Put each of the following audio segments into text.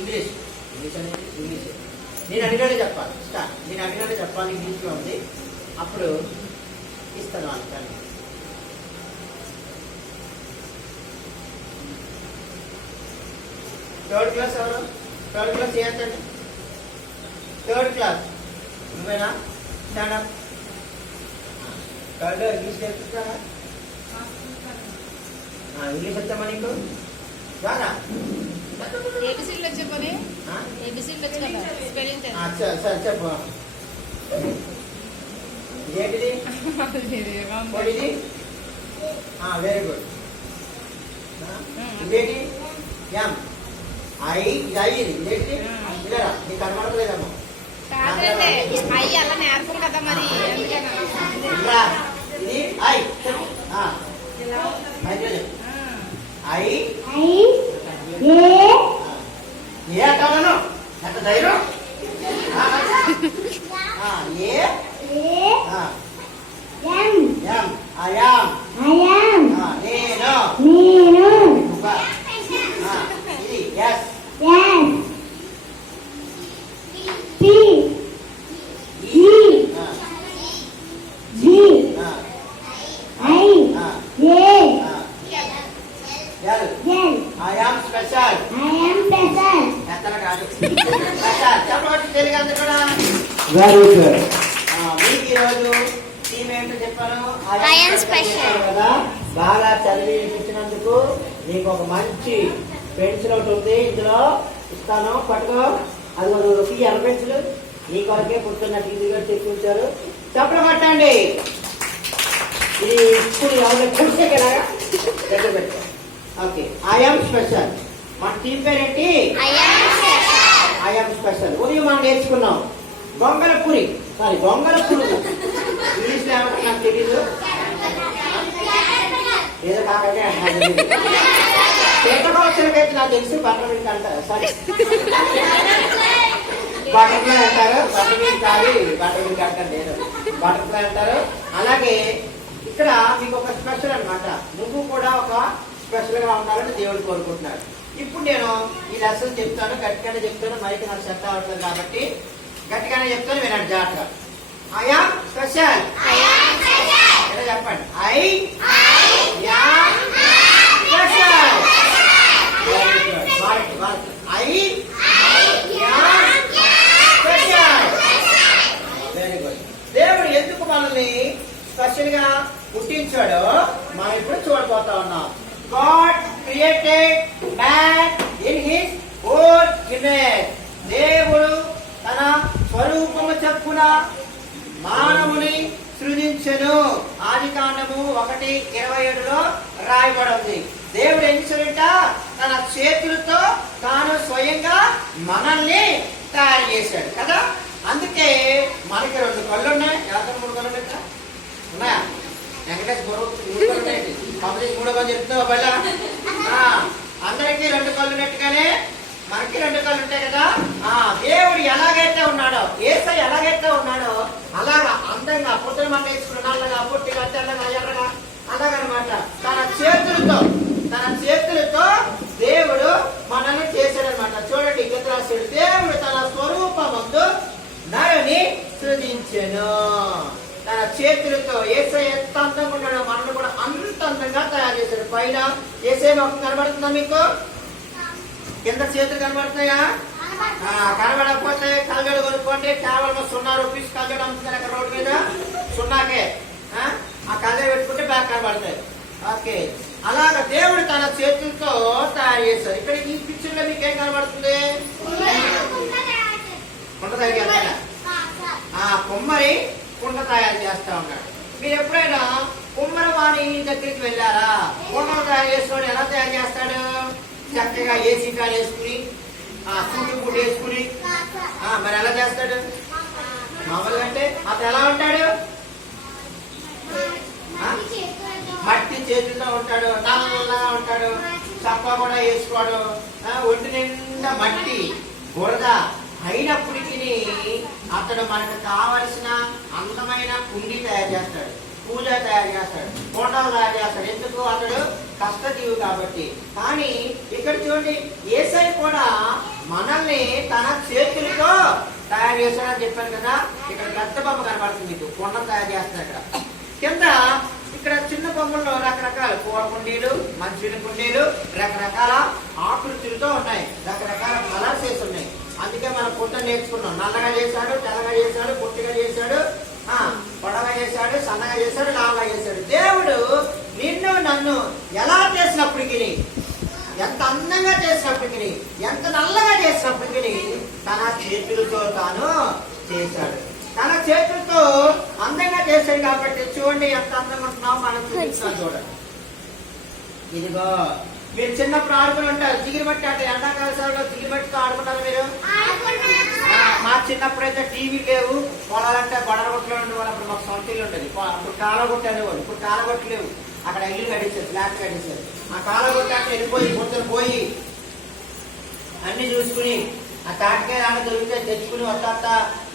English అనేది English. నేను అడిగానే చెప్పాలి. నేను అడిగానే చెప్పాలి. ఇంగ్లీష్లో ఉంది. అప్పుడు ఇస్తాను వాళ్ళకి. థర్డ్ క్లాస్ ఎవరు? థర్డ్ క్లాస్ చేయొచ్చండి. థర్డ్ క్లాస్ నువ్వేనా? స్టాండప్. థర్డ్ ఇంగ్లీష్ నేర్పిస్తారా? ఇంగ్లీష్ వచ్చామా నీకు? రారా? ఏబిసిడీలు చెప్పని. ఏబిసిడీలు వచ్చి కదా స్పెల్లింగ్ సరే చెప్పు. ఏంటిది? ఇది వెరీ గుడ్. ఇదేంటి? ఎం ఐ ఇది అయ్యింది. ఇదేంటి? ఇలారా నీకు కనబడలేదమ్మా. అయ్యి అలా నేర్పరు కదా మరి. ఇది ఐ ఐ ఏ అంటాను ఎంత ధైర్యం. Very good. మీకు ఈరోజు టీమ్ ఏంటో చెప్పాను కదా. బాగా చదివి ఇచ్చినందుకు నీకు ఒక మంచి పెన్సిల్ ఒకటి ఉంది. ఇందులో ఇస్తాను, పట్టుకో. అది ఒక ఎర్ర పెన్సిల్ నీ కొరకే పుట్టిన టీవీగా తెప్పించారు. చెప్పడం పట్టండి. ఇది ఇప్పుడు ఎవరు చూసే కదా దగ్గర పెట్టు. ఓకే. I'm special. మన టీమ్ పేరేంటి? I'm special. ఉదయం మనం నేర్చుకున్నాం గొంగల పూరి. గొంగల పురుగు ఇంగ్లీష్ లో ఏమంటారు నాకు తెలీదు. ఏదో కాకపోతే చేతకోవచ్చనికైతే నాకు తెలుసు. బట్టర్మిల్క్ అంటారు. సారీ బటర్ఫ్లై అంటారు. బట్టర్మిల్క్ కాదు, బట్టర్మిల్క్ అంటారు. లేదు బటర్ఫ్లై అంటారు. అలాగే ఇక్కడ మీకు ఒక స్పెషల్ అనమాట. నువ్వు కూడా ఒక స్పెషల్ గా ఉండాలని దేవుడు కోరుకుంటున్నాడు. ఇప్పుడు నేను ఈ లెసన్ చెప్తాను. గట్టిగానే చెప్తాను. మైక్ నాకు సెట్ అవ్వట్లేదు కాబట్టి గట్టిగానే చెప్తాను. వినండి జాగ్రత్తగా. I'm special. ఎలా చెప్పండి? I am special. I am special. Very good. దేవుడు ఎందుకు మనల్ని స్పెషల్ గా పుట్టించాడో మనం ఇప్పుడు చూడబోతా ఉన్నాం. God created man in his own image. దేవుడు తన స్వరూపము చొప్పున మానవుని సృజించెను. ఆదికాండము 1:27లో రాయబడింది. దేవుడు ఏం చేశాడంట? తన చేతులతో తాను స్వయంగా మనల్ని తయారు చేశాడు కదా. అందుకే మనకి 2 కళ్ళు ఉన్నాయి. ఎవరికైనా 3 కళ్ళు ఉన్నాయా? వెంకటేష్ కాబట్టి 3వ కళ్ళు చెప్తున్నావు బళ్ళ. అందరికీ 2 కళ్ళు ఉన్నట్టుగానే మనకి 2 కళ్ళు ఉంటాయి కదా. దేవుడు ఎలాగైతే ఉన్నాడో, యేసయ్య ఎలాగైతే ఉన్నాడో అలాగా అందంగా పొద్దున మనం నేర్చుకున్న నల్లగా, పొట్టిగా, తెల్లగా, ఎర్రగా అలాగనమాట తన చేతులతో దేవుడు మనల్ని చేశాడనమాట. చూడండి కింద రాశాడు. దేవుడు తన స్వరూపమందు నరుని సృజించెను. తన చేతులతో. యేసయ్య ఎంత అందంగా ఉన్నాడో మనల్ని కూడా అంత అందంగా తయారు చేశాడు. పైన యేసయ్య మొక్క కనబడుతుందా మీకు? కింద చేతులు కనబడుతున్నాయా? కనబడకపోతే కళ్ళజోడు కొనుక్కోండి. కేవలం 0 రూపీస్ కళ్ళజోడు అమ్ముతున్నారు అక్కడ రోడ్డు మీద. 0కే ఆ కళ్ళజోడు పెట్టుకుంటే బ్యాగ్ కనబడతాయి. ఓకే. అలాగా దేవుడు తన చేతులతో తయారు చేశారు. ఇక్కడ ఈ పిక్చర్ లో మీకు ఏం కనబడుతుంది? కుండ తయారు చేస్తాడా? కుమ్మరి కుండ తయారు చేస్తా ఉన్నాడు. మీరు ఎప్పుడైనా కుమ్మరవాణి దగ్గరికి వెళ్ళారా? కుండలు తయారు చేసేవాడు ఎలా తయారు చేస్తాడు? చక్కగా ఏసీ ఫ్యాన్ వేసుకుని, సూటి బూట్ వేసుకుని మరి ఎలా చేస్తాడు? మామూలుగా అంటే అతను ఎలా ఉంటాడు? మట్టి చేతుల్లో ఉంటాడు, నల్లగా ఉంటాడు, చప్ప కూడా వేసుకోడు, ఒంటి నిండా మట్టి బురద అయినప్పటికీ అతడు మనకు కావలసిన అందమైన కుండి తయారు చేస్తాడు, పూజ తయారు చేస్తాడు, ఫోటోలు తయారు చేస్తాడు. ఎందుకు? అతడు కష్టజీవి కాబట్టి. కానీ ఇక్కడ చూడండి, యేసయ్య కూడా మన మనల్ని తన చేతులతో తయారు చేశాడని చెప్పాను కదా. ఇక్కడ పెద్ద బొమ్మ కనబడుతుంది మీకు, కొండ తయారు చేస్తున్నారు ఇక్కడ. కింద ఇక్కడ చిన్న బొమ్మల్లో రకరకాల పూల కుండీలు, మంచినీళ్ళ కుండీలు, రకరకాల ఆకృతులతో ఉన్నాయి, రకరకాల కలర్స్ వేసి ఉన్నాయి. అందుకే మనం పుట్ట నేర్చుకున్నాం. నల్లగా చేశాడు, తెల్లగా చేశాడు, పొట్టిగా చేశాడు, పొడగా చేశాడు, సన్నగా చేశాడు, లావుగా చేశాడు. దేవుడు నిన్ను నన్ను ఎలా చేసినప్పటికీ, ఎంత అందంగా చేసినప్పటికీ, ఎంత నల్లగా చేసినప్పటికీ తన చేతులతో తాను చేశాడు. తన చేతులతో అందంగా చేశాడు కాబట్టి చూడండి ఎంత అందంగా ఉంటున్నావు. మనం చూపిస్తున్నాం చూడండి. ఇదిగో మీరు చిన్నప్పుడు ఆడుకుని ఉంటారు జిగిరి బట్టి. అంటే ఎండాకాల సెలవులో జిగిరి బట్టితో ఆడుకుంటారు మీరు. మా చిన్నప్పుడు అయితే టీవీ లేవు, పొలాలంటే గొడవగొట్టలో ఉండేవాళ్ళు. అప్పుడు మాకు సొంత ఇల్లు ఉండేది. అప్పుడు కాలగొట్టు అనేవాళ్ళు. ఇప్పుడు కాలగొట్టు లేవు, అక్కడ ఇల్లు కట్టించారు, ఫ్లాట్ కట్టించారు. ఆ కాలగొట్టు అంటే వెళ్ళిపోయి పొద్దున పోయి అన్ని చూసుకుని ఆ తాటికాయ రాళ్ళ దొరికితే తెచ్చుకుని వద్ద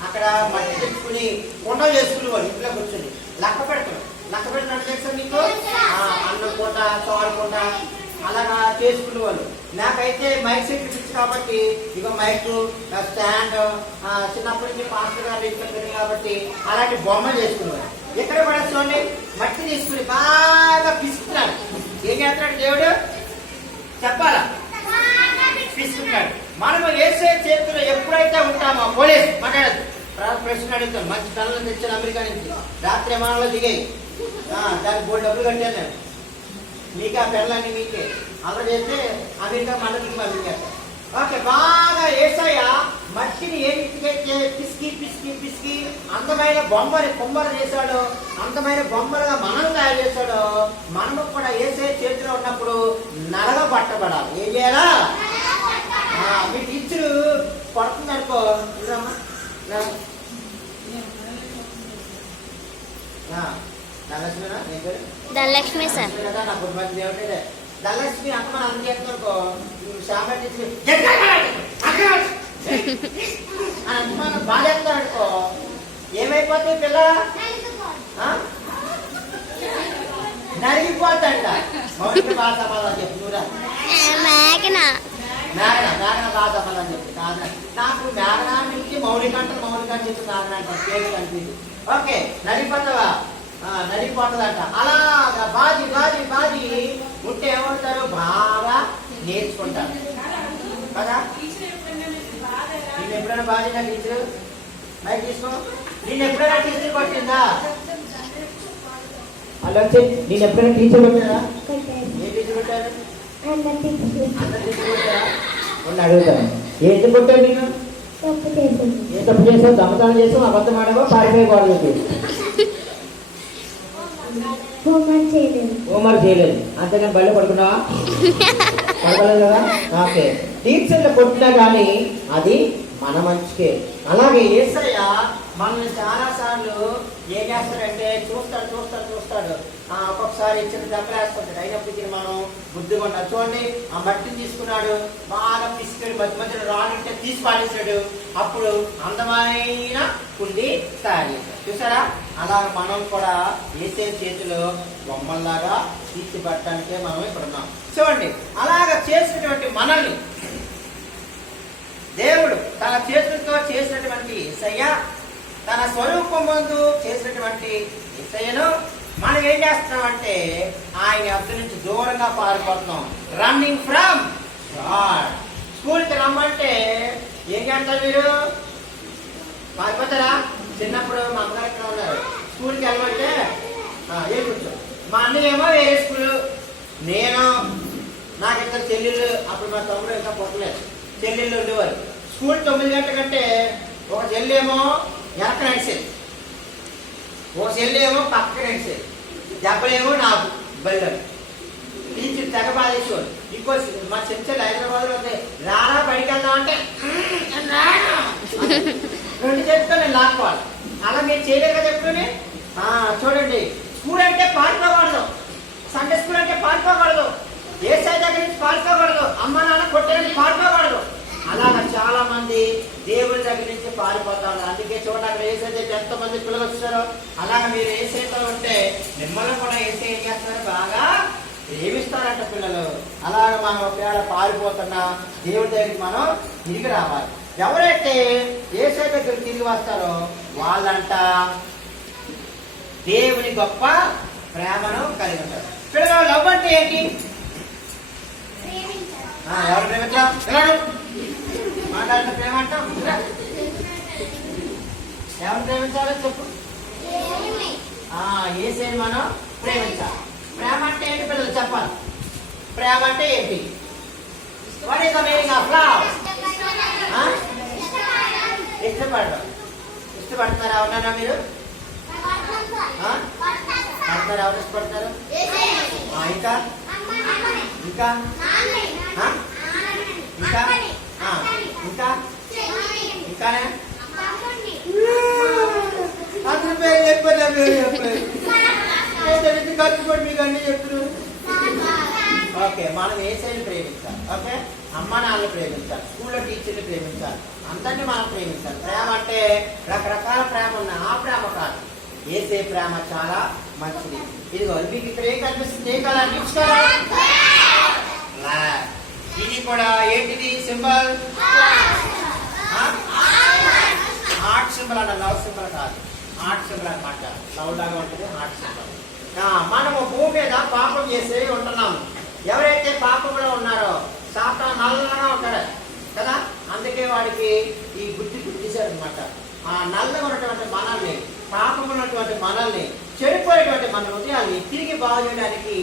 అక్కడ మట్టి తెచ్చుకుని కొండలు చేసుకునేవాళ్ళు. ఇంట్లో కూర్చొని లెక్క పెడతారు. లెక్క పెట్టినట్టు చేస్తారు మీకు. అన్నం కొండ, చోరు కొండ అలాగా చేసుకునేవాళ్ళు. నాకైతే మైక్ సెట్ పిచ్చి కాబట్టి ఇక మైక్, స్టాండ్ చిన్నప్పటి నుంచి పాస్టర్ గారు ఇంట్లో పెరిగి కాబట్టి అలాంటి బొమ్మ చేసుకునేవాళ్ళు. ఎక్కడ కూడా చూడండి మట్టి తీసుకుని బాగా పిసుకుతున్నాడు. ఏం చేస్తున్నాడు దేవుడు చెప్పాలా? పిసుకున్నాడు. మనము వేసే చేతులు ఎప్పుడైతే ఉంటామో పోలీస్ మాట్లాడదు. ప్రశ్న అడుగుతాం. మంచి తనలు తెచ్చాను అమెరికా నుంచి, రాత్రి విమానంలో దిగాయి. దానికి 3 డబ్బులు కట్టాను నేను. మీకే ఆ పెళ్ళని మీకే అలా చేస్తే అమెరికా మండలికి పంపించారు. ఓకే, బాగా యేసయ్య మట్టిని ఏ రీతికైతే పిసికి పిసికి పిసికి అందమైన బొమ్మని కొమ్మలు చేశాడో, అందమైన బొమ్మలుగా మనం తయారు చేశాడో, మనము కూడా యేసయ్య చేతిలో ఉన్నప్పుడు నలగ పట్టబడాలి. ఏం చేయాలా? మీ టీచరు పడుతుంది అనుకో, ధనలక్ష్మి సార్. నా కుటుంబం దేవుడే ధనలక్ష్మి అక్క మనం అన్ని చేస్తున్నారుకో, శ్యామ టీచర్ అని బాగా చేస్తాడు అనుకో, ఏమైపోతుంది పిల్ల? నరిగిపోతాడ. మౌలిక బాగా సమాధానం చెప్పు. నువ్వురా మేఘన బాగా సమాధానం చెప్పు. నాకు మేఘన నుంచి మౌలిక అంటారు, మౌలిక అని చెప్పి మేఘన అంటారు, పేరు కనిపించింది. ఓకే, నడిపోతావా? నడిపోతుందంట. అలాగా బాజీ బాజీ బాజీ ఉంటే ఏమంటారు? బాగా నేర్చుకుంటారు కదా. నేను ఎప్పుడైనా బాగా టీచర్ మైక్ తీసుకో. నేను ఎప్పుడైనా టీచర్ కొట్టిందా? అలా నేను ఎప్పుడైనా టీచర్ కొట్టారా? ఏ టీచర్ కొట్టారు? అందరు టీచర్ కొట్టారా? అడుగుతాను. ఏం కొట్టాడు నేను? ఏ తప్పు చేసావు? దమ్మతానం చేసావు, అబద్ధం ఆడావో, పారిపోయి గోడ చెప్పి హోంవర్క్ చేయలేదు, అంతేగాని బయట పడుకున్నావా? పడలేదు కదా. ఓకే, టీచర్లు కొట్టినా కానీ అది మన మంచికే. అలాగే యేసయ్య మనల్ని చాలా సార్లు ఏం చేస్తాడంటే చూస్తాడు చూస్తాడు చూస్తాడు. ఒక్కొక్కసారి చిన్న దెబ్బలేస్తుంటాడు. అయినప్పటికీ మనం బుద్ధిగా ఉండాలి. చూడండి, ఆ మట్టిని తీసుకున్నాడు, బాగా పిసికాడు, మధ్య మధ్యలో రాళ్ళంటే తీసి పాడేశాడు. అప్పుడు అందమైన కుండి తయారు చేశాడు. చూసారా? అలా మనం కూడా వేసే చేతిలో బొమ్మల్లాగా తీర్చి పట్టడానికే మనం ఇక్కడ ఉన్నాం. చూడండి, అలాగా చేసినటువంటి మనల్ని దేవుడు తన చేతులతో చేసినటువంటి యేసయ్య, తన స్వరూపం ముందు చేసినటువంటి యేసయ్యను మనం ఏం చేస్తున్నామంటే ఆయన వద్ద నుంచి దూరంగా పారిపోతున్నాం. Running from God. స్కూల్కి రమ్మంటే ఏం చేస్తారు మీరు? పారిపోతారా? చిన్నప్పుడు మా అమ్మగారు ఇక్కడ ఉన్నారు, స్కూల్కి వెళ్ళమంటే ఏ కూర్చో. మా అన్నయ్య ఏమో వేరే స్కూలు, నేను నాకు ఇద్దరు చెల్లెళ్ళు. అప్పుడు మా తమ్ముడు ఇంకా పుట్టలేదు, చెల్లెళ్ళు ఉండేవారు. స్కూల్ 9 గంటల కంటే ఒక చెల్లేమో వెనక నడిచేది, ఒక చెల్లేమో పక్కన నడిచేది. దెబ్బలేమో నాకు బయలు టీచర్ తెగ బాధేసేవాడు. ఇంకో మా చెల్లెలు హైదరాబాద్లో ఉంది, రారా బయటికి వెళ్దాం అంటే 2 చేతితో నేను లాక్కోవాలి. అలా మీరు చేయలేక చెప్తూనే చూడండి, స్కూల్ అంటే పారిపోకూడదు, సండే స్కూల్ అంటే పారిపోకూడదు, యేసయ్య దగ్గర నుంచి పారిపోకూడదు, అమ్మ నాన్న కొట్టేది పారిపోకూడదు. అలాగా చాలా మంది దేవుడి దగ్గర నుంచి పారిపోతారు. అందుకే చూడండి, అక్కడ యేసయ్య ఎంతమంది పిల్లలు వచ్చారో అలాగా మీరు యేసయ్యతో ఉంటే మిమ్మల్ని కూడా యేసయ్య ఏం చేస్తున్నారు? బాగా ప్రేమిస్తారంట పిల్లలు. అలాగ మనం ఒకవేళ పారిపోతున్నా దేవుడి దగ్గరికి మనం తిరిగి రావాలి. ఎవరైతే యేసయ్య దగ్గరికి తిరిగి వస్తారో వాళ్ళంట దేవుని గొప్ప ప్రేమను కలిగి ఉంటారు. పిల్లలు లవ్ అంటే ఏంటి? ఎవరు ప్రేమించాం? మాట్లాడిన ప్రేమ అంటాం. ఎవరు ప్రేమించాలో చెప్పు. యేసయ్యని మనం ప్రేమించాలి. ప్రేమ అంటే ఏంటి పిల్లలు చెప్పాలి. ప్రేమ అంటే ఏంటి? What is the meaning of love? ఇష్టపడడం. ఇష్టపడుతున్నారా? అవునా మీరు? పడతారు? ఎవరు ఇష్టపడతారు? ఇంకా ఇంకా ఇంకా ఇంకా ఇంకానే అందరి పేరు చెప్పారు. ఖర్చుపడి మీకు అన్ని చెప్తున్నారు. ఓకే, మనం యేసయ్యని ప్రేమించాలి. ఓకే, అమ్మ నాన్నని ప్రేమించాలి, స్కూల్లో టీచర్ని ప్రేమించాలి, అందరినీ మనం ప్రేమించాలి. ప్రేమ అంటే రకరకాల ప్రేమ ఉన్నాయి, ఆ ప్రేమ కాదు. యేసయ్య ప్రేమ చాలా మంచిది. ఇదిగో మీకు ఇక్కడ ఏం కనిపిస్తుంది? ఏ కలర్? Rich colour. ఇది కూడా ఏంటిది? సింబల్ హార్ట్ సింబల్ అన్న, లవ్ సింబల్ కాదు. హార్ట్ సింబల్ అనమాట. లవ్ లాగా ఉంటుంది హార్ట్ సింబల్. మనము భూమి మీద పాపం చేసి ఉంటున్నాము. ఎవరైతే పాపంలో ఉన్నారో సాతాను నల్లగా ఉంటాడు కదా, అందుకే వాడికి ఈ గుడ్డి గుర్తిశారు అనమాట. ఆ నల్లగా ఉన్నటువంటి మనల్ని, పాపం ఉన్నటువంటి మనల్ని, చెడిపోయేటువంటి మన హృదయాన్ని తిరిగి బాగు చేయడానికి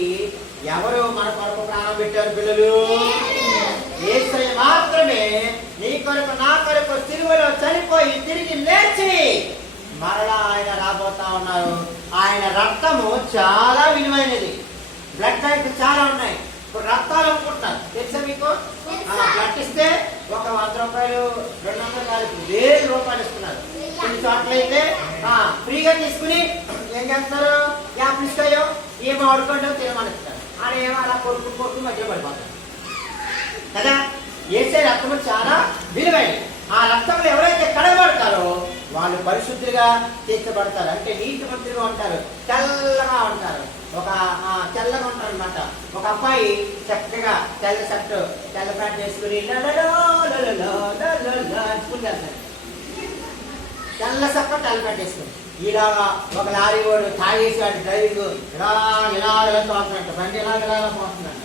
ఎవరు మన కొరకు ప్రాణం పెట్టారు పిల్లలు? యేసయ్య మాత్రమే నీ కొరకు నా కొరకు సిలువలో చనిపోయి తిరిగి లేచి మరలా ఆయన రాబోతా ఉన్నారు. ఆయన రక్తము చాలా విలువైనది. బ్లడ్ టైప్ చాలా ఉన్నాయి. ఇప్పుడు రక్తాలు అనుకుంటున్నారు, తెలుసా మీకు? బ్లడ్ ఇస్తే ఒక 100 రూపాయలు 200 కాదు, 1000 రూపాయలు ఇస్తున్నారు. కొన్ని చోట్ల అయితే ఫ్రీగా తీసుకుని ఏం చేస్తారు? యాపిల్ ఇస్తాయో ఏమో ఆడుకోండో తినమనిస్తారు. ఆడేమో అలా కొడుకు మధ్యలో పడిపోతారు కదా. యేసయ్య రక్తము చాలా విలువైనది. ఆ రక్తంలో ఎవరైతే కడగబడతారో వాళ్ళు పరిశుద్ధులుగా తీర్చబడతారు. అంటే నీతి మంత్రులుగా ఉంటారు, తెల్లగా ఉంటారు. ఒక తెల్లగా ఉంటారు అనమాట. ఒక అబ్బాయి చక్కగా తెల్ల షర్టు తెల్ల ప్యాంట్ వేసుకుని స్కూల్కి వెళ్తారు. తెల్ల చక్క తెల్ల ప్యాంట్ వేసుకుని ఇలాగా ఒక లారీ వాడు తాగేసి వాడి డ్రైవింగ్ ఇలా ఇలా ఇలా తోస్తున్నట్ట, బండి ఇలా ఇలా పోతుందంట.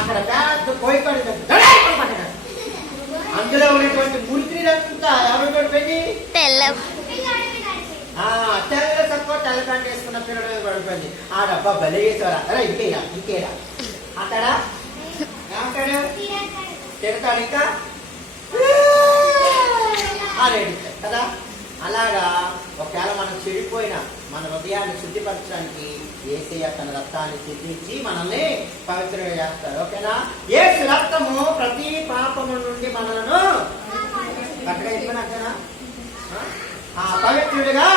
అక్కడ పెద్ద కోయికాడు అందులో ఉన్నటువంటి మురికినంతా ఎవరు పడిపోయింది? తెల్ల తక్కువ తెల్ల ప్యాంట్ వేసుకున్న పిల్లడు పడిపోయింది. ఆ డబ్బా బలి చేసేవారు. అరే ఇంకేరా అంటాడా? ఏమంటాడు? తిడతాడు ఇంకా అదేడుతాడు కదా. అలాగా ఒకవేళ మనం చెడిపోయినా మన హృదయాన్ని శుద్ధిపరచడానికి యేసయ్య తన రక్తాన్ని సిద్ధించి మనల్ని పవిత్రంగా చేస్తారు. ఓకేనా? యేసు రక్తము ప్రతి పాపము నుండి మనలను కట్టగా పవిత్రుడిగా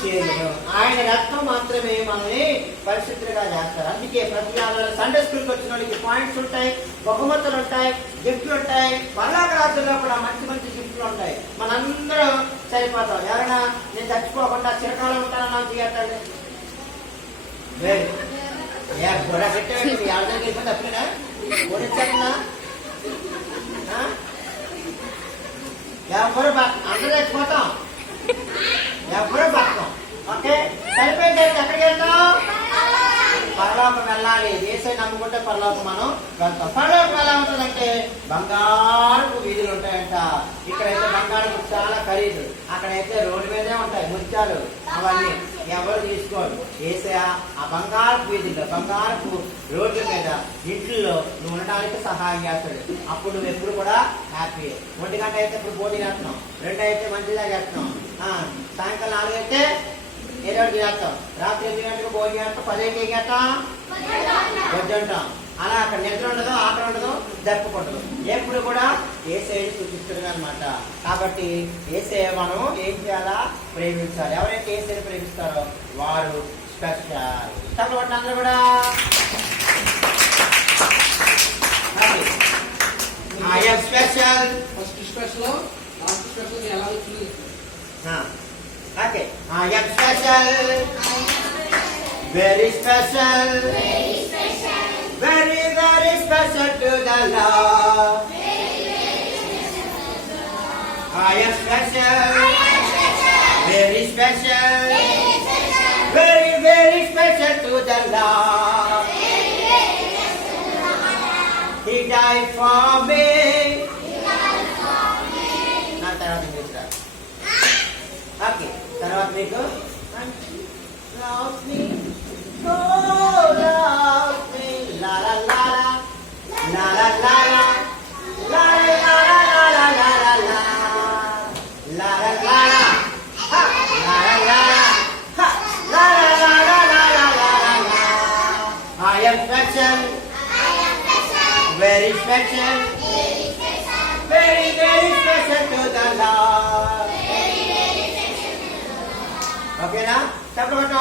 చేయను. ఆయన రక్తం మాత్రమే మనల్ని పరిశుద్ధులుగా చేస్తారు. అందుకే ప్రతి సండే స్కూల్కి వచ్చిన వాళ్ళకి పాయింట్స్ ఉంటాయి, బహుమతులు ఉంటాయి, గిఫ్ట్లు ఉంటాయి. పర్లాక రాత్రుల్లో కూడా మంచి మంచి గిఫ్ట్లు ఉంటాయి. మనందరం సరిపోతాం. ఎవరైనా నేను చచ్చిపోకుండా చిరకాలం ఉంటానన్నా తీయటండి గొడవ పెట్టేది ఎవరి దగ్గర వెళ్ళిపోతే అప్పుడేనా ఓడించకుండా ఎవరు అందరూ చచ్చిపోతాం, ఎవరు బతకం. ఓకే, చనిపోయిన ఎక్కడికి వెళ్తాం? పరలోకం వెళ్ళాలి. యేసయ్య నమ్ముకుంటే పరలోకం మనం వెళ్తాం. పరలోకం ఎలా ఉంటుందంటే బంగారపు వీధులు ఉంటాయంట. ఇక్కడైతే బంగారపు చాలా ఖరీదు, అక్కడైతే రోడ్డు మీదే ఉంటాయి ముత్యాలు. అవన్నీ ఎవరు తీసుకోరు. యేసయ్య ఆ బంగారపు వీధుల్లో, బంగారపు రోడ్ల మీద, ఇంట్లో నువ్వు ఉండడానికి సహాయం చేస్తాడు. అప్పుడు నువ్వు ఎప్పుడు కూడా హ్యాపీ. 1 గంట అయితే ఇప్పుడు పోటీ చేస్తున్నాం, 2 అయితే మంచిగా చేస్తున్నాం, సాయంకాలం 4 అయితే ఏదో చేస్తాం, రాత్రి 8 గంటలకు భోజనం చేస్తాం, 10 అయితే ఏం చేస్తాం? వద్దంటాం. అలా అక్కడ నిద్ర ఉండదు, ఆట ఉండదు, జరుపుకుంటదు. ఎప్పుడు కూడా యేసయ్యని సూచిస్తుంది అనమాట. కాబట్టి యేసయ్య మనం ఏం చేయాలా? ప్రేమించాలి. ఎవరైతే యేసయ్యని ప్రేమిస్తారో వారు స్పెషల్. కాబట్టి అందరూ కూడా special. First special, last special ఎలా వచ్చింది? Okay, I'm special, very special, very, very special to the Lord. I am special, very special, very, very special to the Lord. He died for me. నా తర్వాత మీకు రా. Okay తర్వాత మీకు loves me, oh loves me, la la la la, la la la la, la la la la la la la, la la la la, ha, la la la la, ha, la la la la la la la la. I am special, very special, very very special to the Lord. Okay na? Tapos na